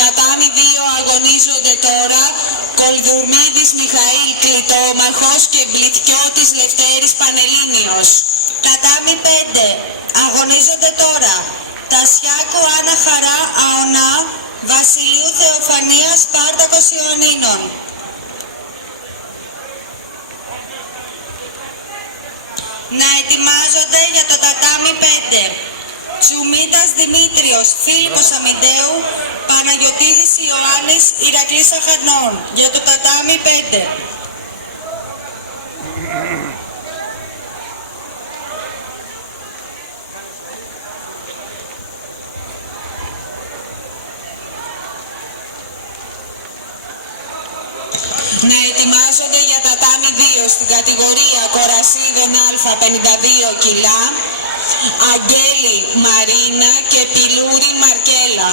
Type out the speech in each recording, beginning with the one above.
Τατάμι 2 αγωνίζονται τώρα Κολδουρμίδης Μιχαήλ Κλητόμαχος και Μπλητκιώτης Λευτέρης Πανελλήνιος. Τατάμι 5 αγωνίζονται τώρα Τασιάκου Άννα Χαρά Αονά, Βασιλείου Θεοφανίας Σπάρτακος Ιωαννίνων. Να ετοιμάζονται για το τατάμι 5. Τσουμίτας Δημήτριος, Φίλιππος Αμυντέου, Παναγιωτίδης Ιωάννης, Ηρακλής Αχαρνών. Για το τατάμι 5. Να ετοιμάζονται για τατάμι 2 στην κατηγορία Κορασίδων Α 52 κιλά, Αγγέλη Μαρίνα και Πιλούρη Μαρκέλα.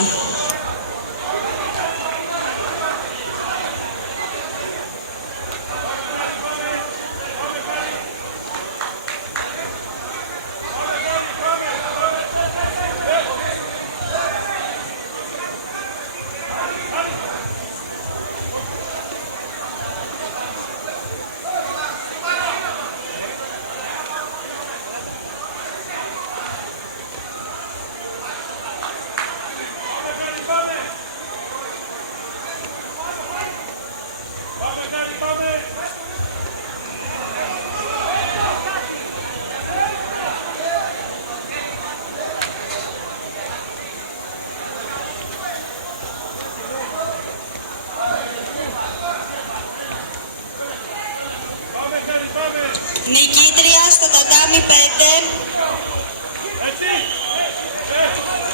Νικήτρια στο τατάμι 5,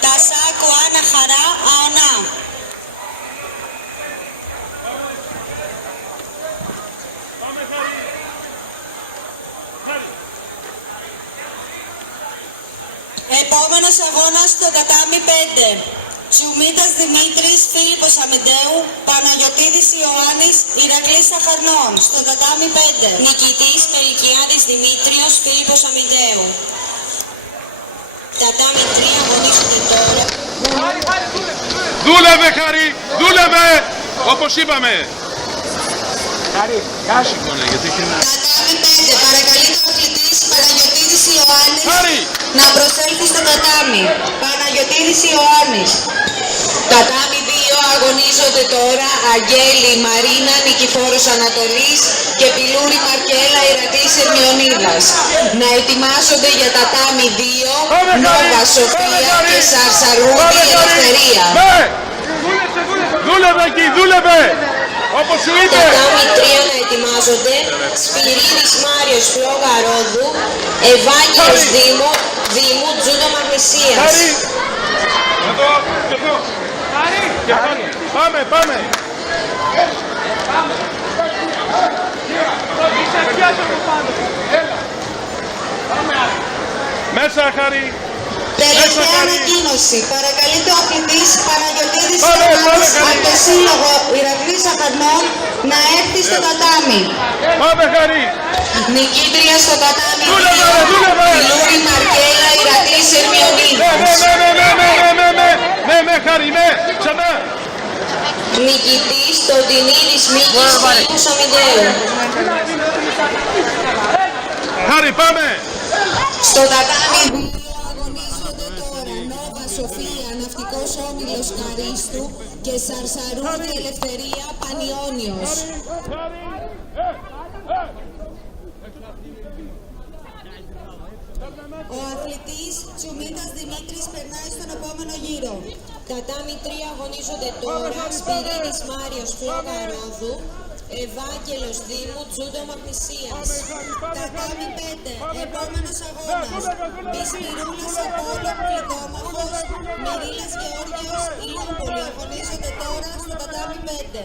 Τασάκου Άννα Χαρά Αονά. Επόμενος αγώνας στο τατάμι 5. Τσουμίτας Δημήτρης, Φίλιππος Αμυντέου, Παναγιωτίδης Ιωάννης, Ηρακλής Αχαρνών. Στο τατάμι 5. Νικητής Μελικιάδης Δημήτριος, Φίλιππος Αμυντέου. Τατάμι 3 αγωνίζονται τώρα. Δούλευε, Χαρή! Δούλευε! Όπως είπαμε! Χαρή, κάση κονέ, γιατί έχει ένα... Τατάμι 5. Παρακαλεί το αθλητής Παναγιωτίδης Ιωάννης Χαρή! να προσέλθει στο τατάμι. Παναγιωτίδης Ιωάννης. Τατάμι 2 αγωνίζονται τώρα Αγγέλη Μαρίνα Νικηφόρος Ανατολής και Πιλούρη Μαρκέλα Ηρακλής Ερμιονίδας. Να ετοιμάζονται για τατάμι 2 Νόβα Σοφία και Σαρσαρούδη Ελευθερία. Δούλευε εκεί, δούλευε! Όπως σου είπε! Τατάμι 3 να ετοιμάζονται Σπυρίδης Μάριος Φλόγα Ρόδου, Ευάγγελος Δήμου Τζούντο Μαγνησίας. Χαρή! Εδώ, και εδώ! Και πάνω! Πάμε, πάμε! Μέσα, Χαρή! Τελευταία ανακοίνωση. Παρακαλείται ο αθλητής Παναγιωτίδης Ιωάννης από το Σύλλογο Ηρακλής Αχαρνών να έρθει στο τατάμι. Πάμε, Χαρή! Νικήτρια στο τατάμι 2, Δούλευε! Πιλούρη Μαρκέλα Ηρακλής Ερμιονίδας. Ναι, Χαρή, ναι! Ξανά! Νικητής Τοντινίδης Μίκης Φίλιππος Αμυντέου. Χαρή, πάμε! Στο τατάμι 2 αγωνίζονται τώρα Νόβα Σοφία Ναυτικός Όμιλος Καρίστου και Σαρσαρούδη Ελευθερία Πανιόνιος. Ο αθλητής Τσουμίτας Δημήτρης περνάει στον επόμενο γύρο. Τατάμι 3 αγωνίζονται τώρα Σπυρίδης Μάριος Φλόγα Ρόδου, Ευάγγελος Δήμου Τζούντο Μαγνησίας. Τατάμι 5 επόμενος αγώνας Μπισπυρούλας Απόλλων Κλητόμαχος, Μυρίλας Γεώργιος Ηλιούπολη αγωνίζονται τώρα στο τατάμι 5.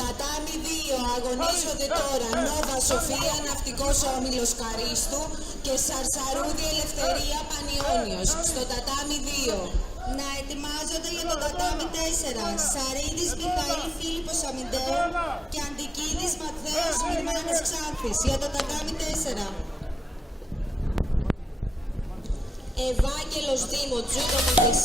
Τατάμι 2 αγωνίζονται τώρα Νόβα Σοφία Ναυτικός Όμιλος Καρίστου και Σαρσαρούδη Ελευθερία Πανιόνιος. Στο τατάμι 2. Να ετοιμάζονται για το τατάμι 4. Σαρίδης Μιχαήλ Φίλιππος Αμυντέου και Αντικίδης Ματθαίος Μυρμάνης Ξάνθης. Για το τατάμι 4. Ευάγγελος Δήμο Τζούντο Μαγνησίας.